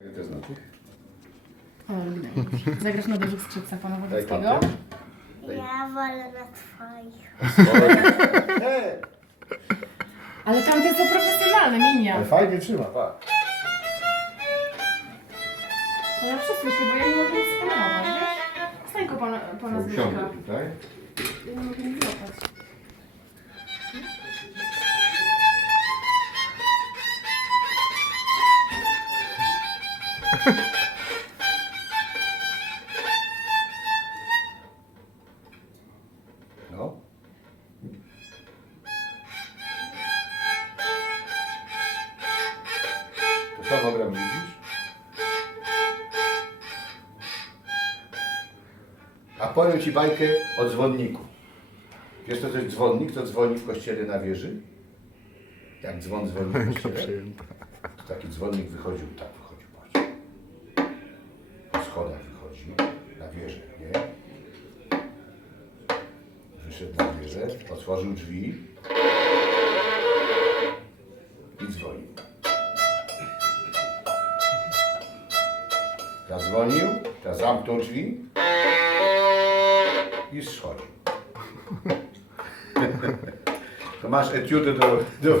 To znaczy? Zagrasz na dużych skrzypcach pana kartę. Ja wolę na twoich. Ale tamte są profesjonalne, minia. ale fajnie trzyma, pa. To ja przesuń się, bo ja nie mogę nic skanować, wiesz? Stań go pana, pana Zbyszka. Usiądę tutaj. No. To samo gram widzisz? A powiem Ci bajkę o dzwonniku. Wiesz to jest dzwonnik? To dzwoni w kościele na wieży. Jak dzwon dzwoni w kościele. To taki dzwonnik wychodził, tak schodach wychodzi na wieżę, nie? Wyszedł na wieżę, otworzył drzwi i dzwonił. Zadzwonił, teraz zamknął drzwi i schodził. To masz etiudy do, do